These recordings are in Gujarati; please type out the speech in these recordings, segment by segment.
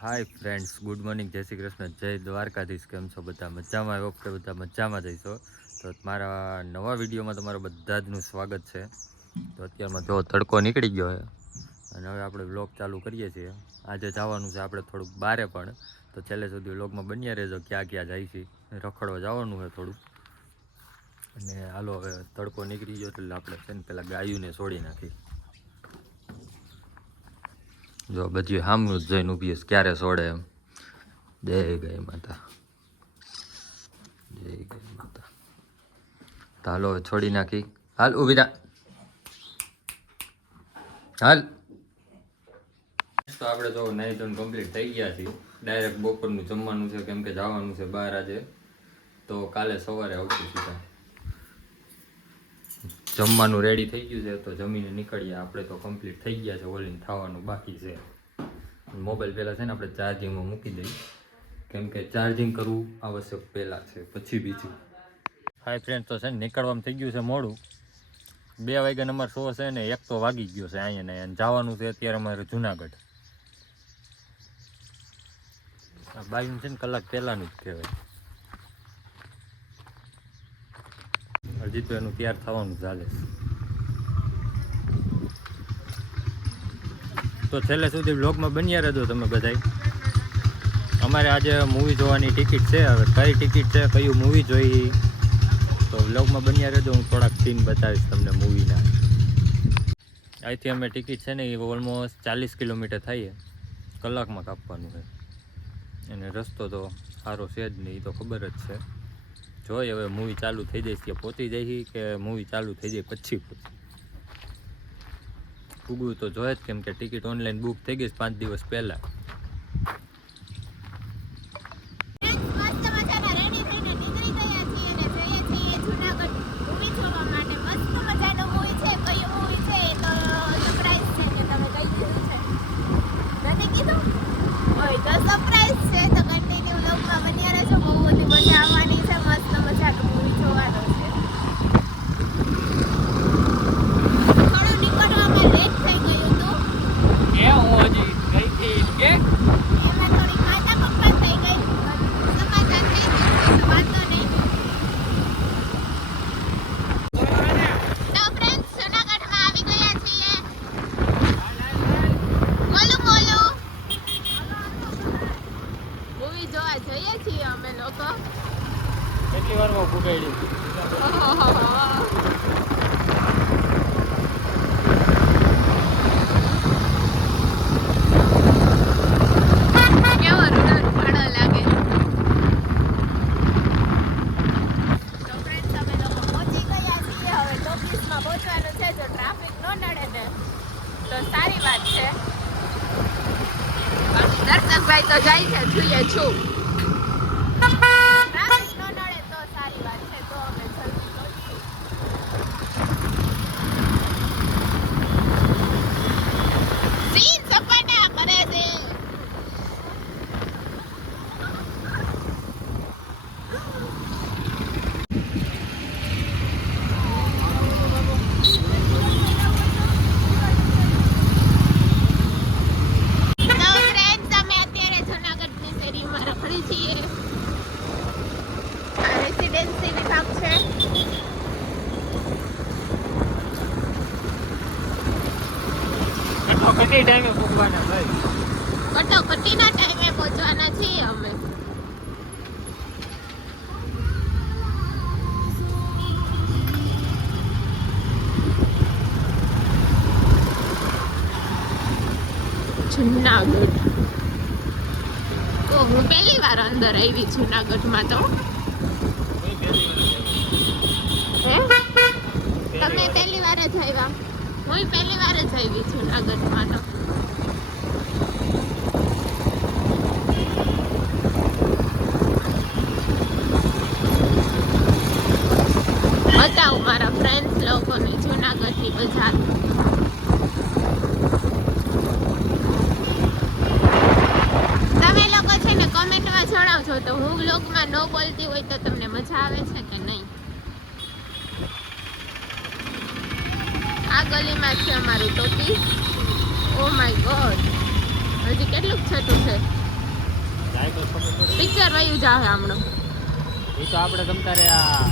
હાય ફ્રેન્ડ્સ, ગુડ મોર્નિંગ, જય શ્રી કૃષ્ણ, જય દ્વારકાધીશ. કેમ છો બધા? મજામાં? આવ્યો કે બધા મજામાં જઈશો. તો મારા નવા વિડીયોમાં તમારું બધા જનું સ્વાગત છે. તો અત્યારમાં જો તડકો નીકળી ગયો છે અને હવે આપણે વ્લોગ ચાલુ કરીએ છીએ. આજે જવાનું છે આપણે થોડુંક બારે, પણ તો છેલ્લે સુધી વ્લોગમાં બન્યા રહેજો. ક્યાં ક્યાં જાય છે, રખડવા જવાનું છે થોડું. અને હાલો હવે તડકો નીકળી ગયો એટલે આપણે છે ને પેલા ગાયુંને છોડી નાખી. જો બધી સામું જઈને ઊભી છે, ક્યારે છોડે એમ. જય ગાય માતા, જય ગાય માતા. તો હાલો છોડી નાખી. હાલ ઊભી થા, હાલ. તો આપણે તો નાઈ ધોઈને કમ્પ્લીટ થઈ ગયા છીએ. ડાયરેક્ટ બપોરનું જમવાનું છે, કેમ કે જવાનું છે બહાર આજે. તો કાલે સવારે આવશું સીધા. જમવાનું રેડી થઈ ગયું છે, તો જમીને નીકળીએ. આપણે તો કમ્પ્લીટ થઈ ગયા છે, ઓલીને થવાનું બાકી છે. મોબાઈલ પહેલાં છે ને આપણે ચાર્જિંગમાં મૂકી દઈએ, કેમ કે ચાર્જિંગ કરવું આવશ્યક પહેલાં છે, પછી બીજું. હાય ફ્રેન્ડ, તો છે ને નીકળવામાં થઈ ગયું છે મોડું. 2 વાગ્યાનો અમારો શો છે ને 1 તો વાગી ગયો છે અહીંયા ને. જવાનું છે અત્યારે અમારે જુનાગઢ. આ બાઈનું છે ને કલાક પહેલાંનું જ કહેવાય. હજી તો એનું તૈયાર થવાનું ચાલે છે. તો છેલ્લે સુધી વ્લોગમાં બન્યા રહેજો તમે બધાય. અમારે આજે મૂવી જોવાની ટિકિટ છે. હવે કઈ ટિકિટ છે, કયું મૂવી જોઈ, તો વ્લોગમાં બન્યા રહેજો. હું થોડાક સીન બતાવીશ તમને મૂવીના. અહીંથી અમે ટિકિટ છે ને એ ઓલમોસ્ટ 40 કિલોમીટર થાય, કલાકમાં કાપવાનું છે. અને રસ્તો તો સારો છે જ નહીં, એ તો ખબર જ છે. જોઈએ હવે મૂવી ચાલુ થઈ જાય કે પહોંચી જાય, કે મૂવી ચાલુ થઈ જાય પછી પૂગવું તો જોઈએ જ, કેમ કે ટિકિટ ઓનલાઈન બુક થઈ ગઈ 5 દિવસ પહેલાં. કેટલી વારમાં ફૂગાડી દર્શકભાઈ તો જાય છે, જોઈએ છું. કેટલી ટાઈમે પૂગવાના ભાઈ? કટોકટીના ટાઈમે પહોંચવાના છીએ અમે. જુનાગઢ તો હું પહેલી વાર અંદર આવી જુનાગઢમાં. તો તમે પહેલી વાર જ આવ્યા? હું પહેલી વાર જ આવી જુનાગઢમાં. તો બતાવું મારા ફ્રેન્ડ્સ લોકોને જુનાગઢની બજાર. તમે લોકો છે ને કોમેન્ટમાં જણાવજો તો હું વ્લોગમાં ન બોલતી હોય તો તમને મજા આવે છે કે નહીં. આ ગલીમાં છે અમારું ટોપી. ઓ માય ગોડ, હજી કેટલુંક છતું છે. જાય તો ખબર પડે. પિક્ચર વયું જાહે હમણાં. એ તો આપણે તમતારે આ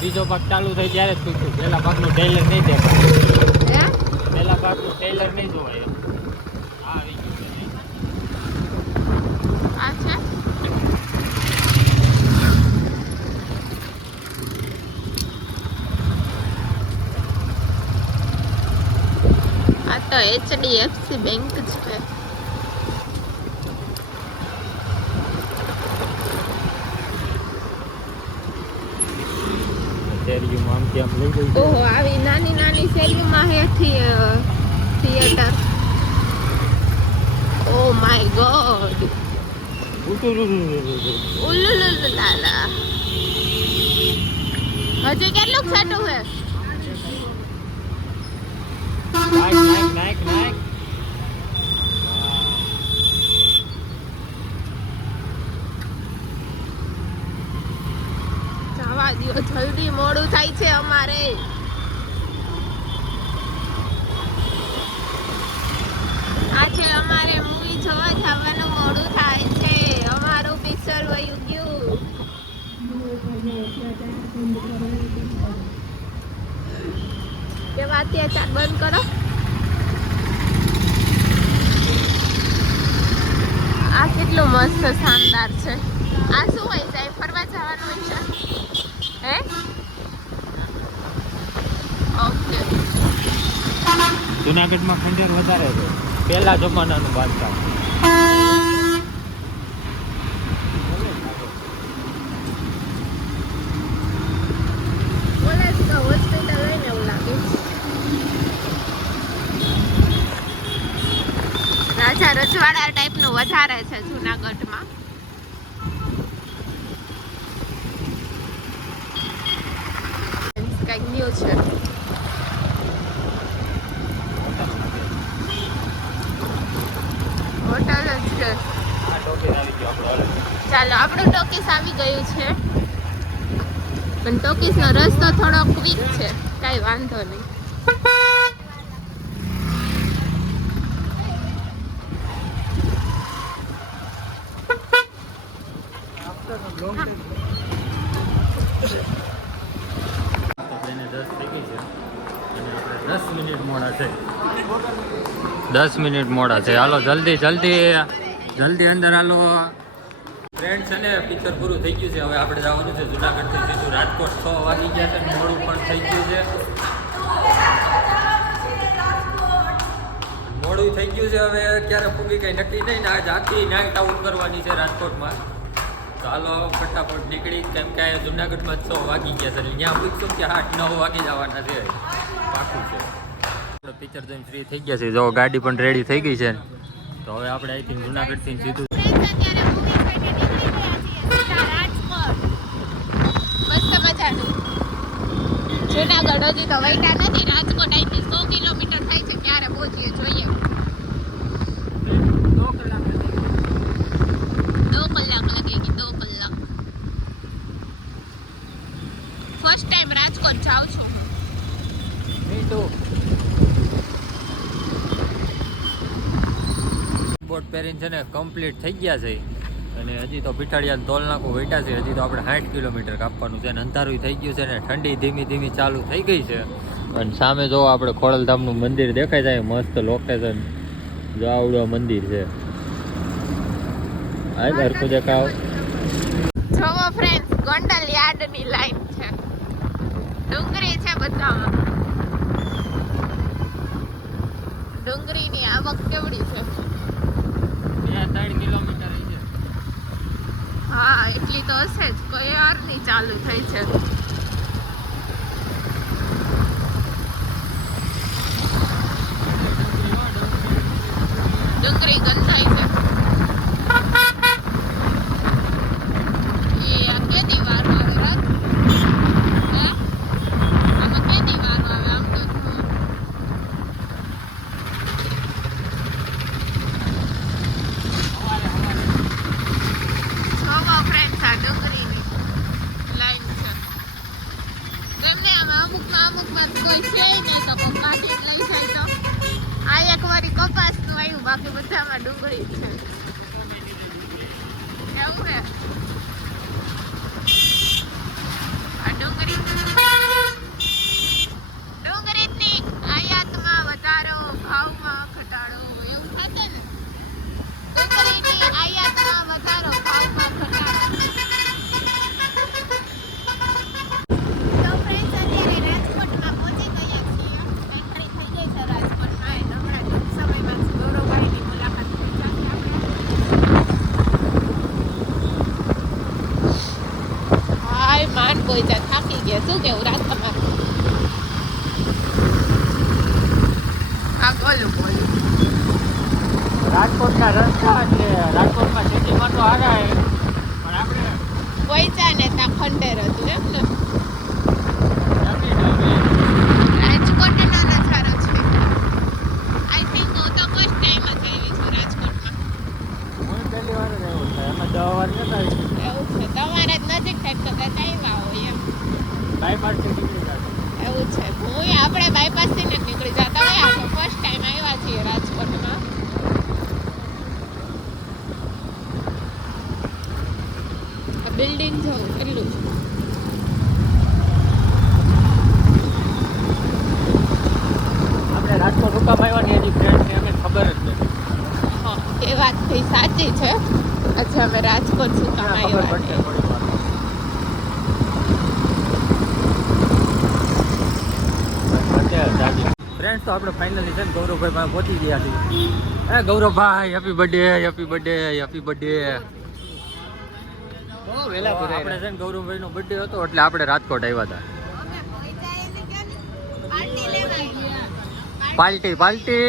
બીજો ભાગ ચાલુ થઈ ત્યારે જ પૂછ્યું. પહેલા ભાગનું ટ્રેલર નહીં દેખાય. હે પહેલા ભાગનું ટ્રેલર નહીં જોવાય. આ આવી ગયું છે. આ છે આ તો HDFC બેંક છે. શેરીમાં આમ આમ લઈ ગઈ છે. ઓહો આવી નાની નાની શેરીમાં હે થિયેટર. Oh my god. ઉલુલુલુલાલા. હજી કેટલું છેટું હે? નાઈક. જવા દ્યો જલ્દી મોડું થાય છે અમારે. આજે અમારે મૂવી જોવા જવાનું મોડું થાય છે. અમારું પિક્ચર વયું ગયું. કેવા અત્યાચાર બંધ કરો. આ કેટલું મસ્ત શાનદાર છે. આ શું હોય છે? ફરવા જવાનું હોય છે હે? ઓકે. જુનાગઢમાં ખંડેર વધારે છે. પહેલા જમાનાનું બાંધકામ. બોલે છે કે હોસ્પિટલ લઈને એવું લાગે છે. રાજા રજવાડા ટાઈપનું વધારે છે જુનાગઢમાં. કંઈક ન્યુ છે. હોટલ જ છે. આ ટોપી આવી ગયો આપણો હાલો. ચાલો આપણું ટોકીસ આવી ગયું છે. પણ ટોકીસનો રસ્તો થોડો ક્વિક છે. કાંઈ વાંધો નહીં. એને 10 થઈ ગઈ છે અને આપણે 10 મિનિટ મોડા છે. 10 મિનિટ મોડા છે. હાલો જલ્દી અંદર હાલો. ફ્રેન્ડ છે ને પિક્ચર પૂરું થઈ ગયું છે. હવે આપણે જવાનું છે જુનાગઢથી સીધું રાજકોટ. 6 વાગી ગયા છે. મોડું પણ થઈ ગયું છે. મોડું થઈ ગયું છે. હવે ક્યારે પૂગી કંઈ નક્કી નહીં ને આજ આખી નાઇટ આઉટ કરવાની છે રાજકોટમાં. તો હાલો ફટાફટ નીકળી. કેમ કે અહીંયા જુનાગઢમાં 6 વાગી ગયા છે. ત્યાં પૂછશું કે 8-9 વાગી જવાના છે. પાકું છે. આપણે પિક્ચર જોઈને ફ્રી થઈ ગયા છે. જો ગાડી પણ રેડી થઈ ગઈ છે. તો હવે આપણે અહીંથી જુનાગઢથી સીધું મસ્ત મજાનું જુનાગઢ હજી તો વૈટા નથી. રાજકોટ અહીંથી 100 કિલોમીટર થાય છે. ક્યારે પહોંચીએ જોઈએ. 2 કલાક લાગેગી. 2 કલાક. ફર્સ્ટ ટાઈમ રાજકોટ જાઉં છું. બોટ પહેરીને છે ને કમ્પ્લીટ થઈ ગયા છે. અને હજી તો પીઠાડિયા તોલ નાખું વેટા છે. હજી તો આપણે 60 કિલોમીટર કાપવાનું છે. અને અંધારું થઈ ગયું છે ને ઠંડી ધીમી ધીમી ચાલુ થઈ ગઈ છે. અને સામે જો આપણે ખોડલધામનું મંદિર દેખાય જાય. મસ્ત લોકેશન. જો આવડું મંદિર છે. આ હરખું દેખાવ. જોવો ફ્રેન્ડ્સ, ગોંડલ યાર્ડની લાઈન છે. ડુંગરી છે બધામાં. ડુંગરીની આવક કેવડી છે? 2-3 કિલોમીટર છે. હા એટલી તો હશે જ. કયારની ચાલુ થઈ છે. ડુંગરી ગંધાઈ છે. એ આ કેદી વાર આવે રાત? હે આમાં કેદી વાર આવે? આમ તો જોવો ફ્રેન્ડ્સ, આ ડુંગરીની લાઈન છે. તેમને આમાં અમુકમાં કોઈ છે નહીં તો કોઈ કાઢી જ લઈ જાય. તો આ એક વારી કપાસનું આવ્યું, બાકી બધામાં ડુંગળી છે. માંડ પહોંચ્યા, થાકી ગયા. શું કેવું રાત તમારું? આ બોલું રાજકોટના રસ્તા એટલે રાજકોટમાં સિટીમાં તો હારા હે, પણ આપણે પહોંચ્યા ને ત્યાં ખંડેર હતું એમ ને. રાજકોટનો નજારો છે. આઈ થિંક હું તો ફર્સ્ટ ટાઈમ જ આવી છું રાજકોટમાં. હું પહેલી વાર જ આવ્યો છું, એમાં 10 વાર નતા આવી. એવું છે, તમારે જ નજીક થાય તો કદાચ આવ્યા હોય એમ. બાયપાસથી નીકળી જાય. એવું છે, હું આપણે બાયપાસથી ને નીકળી જતા હોય. આપણે ફર્સ્ટ ટાઈમ આવ્યા છીએ રાજકોટમાં. આ બિલ્ડિંગ જોઉં એટલું જ. આપણે રાજકોટ રૂકા આવ્યા એની ફ્રેન્ડને અમે ખબર જ નથી. હા, એ વાત થઈ સાચી છે. અચ્છા, અમે રાજકોટ શું કામ ખબર આવ્યા પડશે છીએ. થોડી વાર. ફ્રેન્ડ્સ તો આપણે ફાઇનલી છે ને ગૌરવભાઈ પાસે પહોંચી ગયા છીએ. એ ગૌરવભાઈ happy birthday, happy birthday, happy birthday. આપણે છે ને ગૌરવભાઈ નો બર્થડે હતો એટલે આપણે રાજકોટ આવ્યા હતા. પાર્ટી પાર્ટી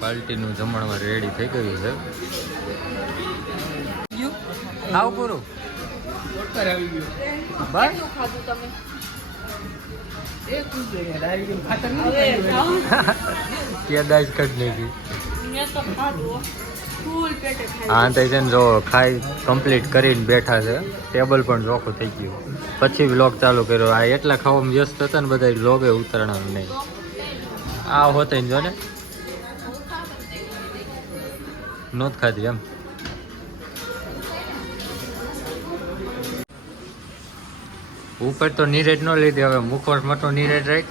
પાર્ટી નું જમણવાર રેડી થઈ ગયું છે. ખાવ પૂરું બસ. કેદાશ કટ નાખી. હા તો છે ને જો ખાઈ કમ્પ્લીટ કરીને બેઠા છે. ટેબલ પણ ચોખ્ખું થઈ ગયું. પછી વ્લોગ ચાલુ કર્યો. આ એટલા ખાવામાં વ્યસ્ત હતા ને બધા વ્લોગે ઉતરવાનું નહીં. આ હોતે જો ને નોત ખાધી એમ. ઉપર તો નીરેજ ન લીધી, હવે મુખવાસમાં તો નીરેજ રાખ.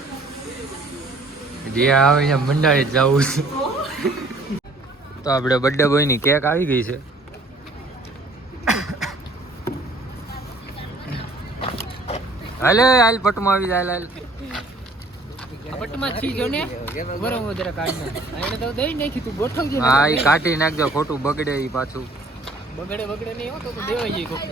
જે આવે અહીંયા મંડાળી જ જવું છે. તો આપણે બર્થડે બોયની કેક આવી ગઈ છે. હાલે હાલ પટમાં આવી જાય. હાલ હા એ કાઢી નાખજો, ખોટું બગડે ઈ પાછું. બગડે નહીં હો તો દેવાઈ જાય કોક.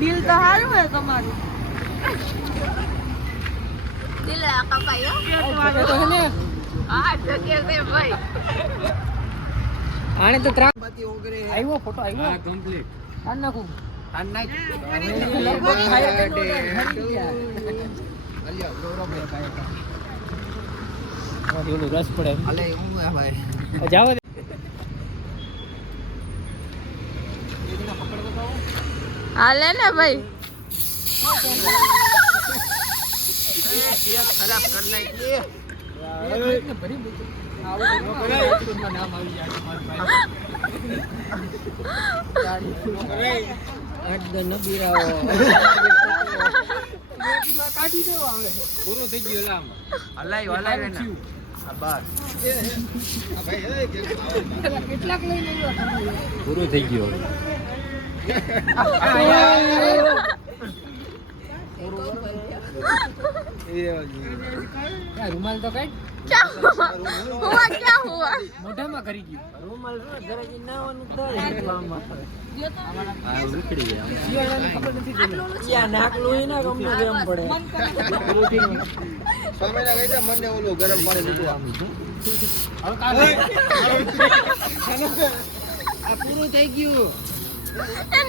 દિલ તો સારું હે તમારું. દિલ કપાયો હા જગ્યા છે ભાઈ. આને તો ત્રાંબાતી વગેરે આવ્યો ફોટો આવ્યો. હા કમ્પ્લીટ. આન નાખું આન નાખ. રસ પડે અલે હું ભાઈ જાવ દે. હાલે ને ભાઈ. ખરાબ કર નાખી. પૂરું થઈ ગયું. હલાઈ હલાઈ કેટલાક લઈ પૂરું થઈ ગયું. રૂમાલ તો કઈ क्या हुआ મોઢામાં કરી ગયું. રૂમાલ જરા નાવાનું ઉકળી ગયા. ખબર નથી યા નાકલું હોય ને ગમે એમ પડે. સ્વામીના કઈ મને ઓલું ગરમ પાણી લીધું આ પૂરું થઈ ગયું.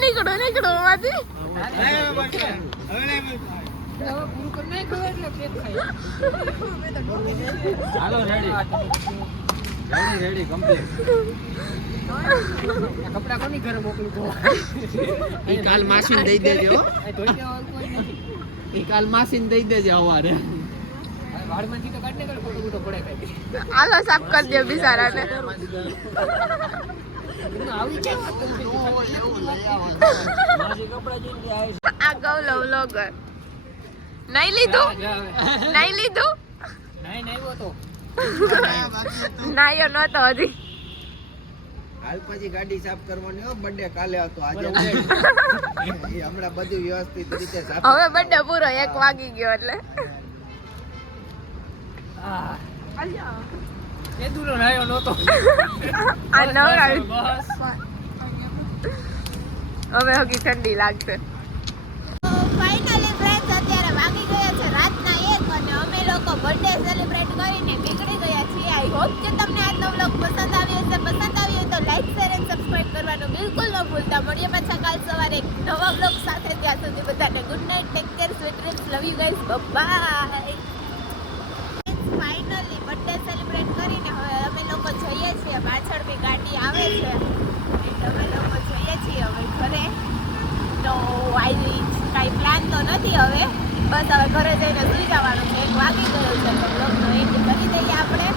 નીકળો માંથી. પૂરું કરી નાખ્યું એટલે કેક ખાય. હાલો રેડી રેડી કમ્પ્લીટ. કપડા કોની ઘરે મોકલું તો ઈ કાલ માસીને દઈ દેજો હો. ધોઈ દેવાનું કોઈ નથી. ઈ કાલ માસીને દઈ દેજે હવારે. વાળમાંથી તો કાઢને કર ફોટો ફોટો પડે કઈ. આલો સાફ કરી દે બિચારાને. આવી કેમ વાત કરી? માસી કપડા જોઈને આવે. આ ગૌલવ વ્લોગર નહીં લીધું નહીં આવ્યો તો નાયો નતો હજી. હાલ પછી ગાડી સાફ કરવાની હો, બર્થડે કાલે હતો આજે એ હમણાં બધું વ્યવસ્થિત રીતે સાફ હવે બર્થડે પૂરો 1 વાગી ગયો એટલે એ દૂરો રહ્યો નહોતો આ નવરાવી હવે હગી ઠંડી લાગશે. ફાઇનલી ફ્રેન્ડ્સ અત્યારે વાગી ગયા છે રાતના 1 અને અમે લોકો બર્થડે સેલિબ્રેટ કરીને નીકળી ગયા છીએ. આઈ હોપ કે તમને આજનો વ્લોગ પસંદ આવ્યો હશે. પસંદ આવ્યો હોય તો લાઈક શેર અને સબસ્ક્રાઇબ કરવાનું બિલકુલ ન ભૂલતા. મળીએ પાછા કાલ સવારે એક નવા વ્લોગ સાથે. ત્યાં સુધી બધાને good night, take care, sweet dreams, love you guys, bye. Finally birthday celebrate કરીને હવે અમે લોકો જઈએ છીએ. પાછળ બી ગાડી આવે છે એટલે અમે લોકો જઈએ છીએ હવે ઘરે. તો કાંઈ પ્લાન તો નથી હવે, બસ હવે ઘરે જઈને સુઈ જવાનું છે. 1 વાગી ગયો છે તો બ્લોગનો એન્ડ કરી દઈએ આપણે.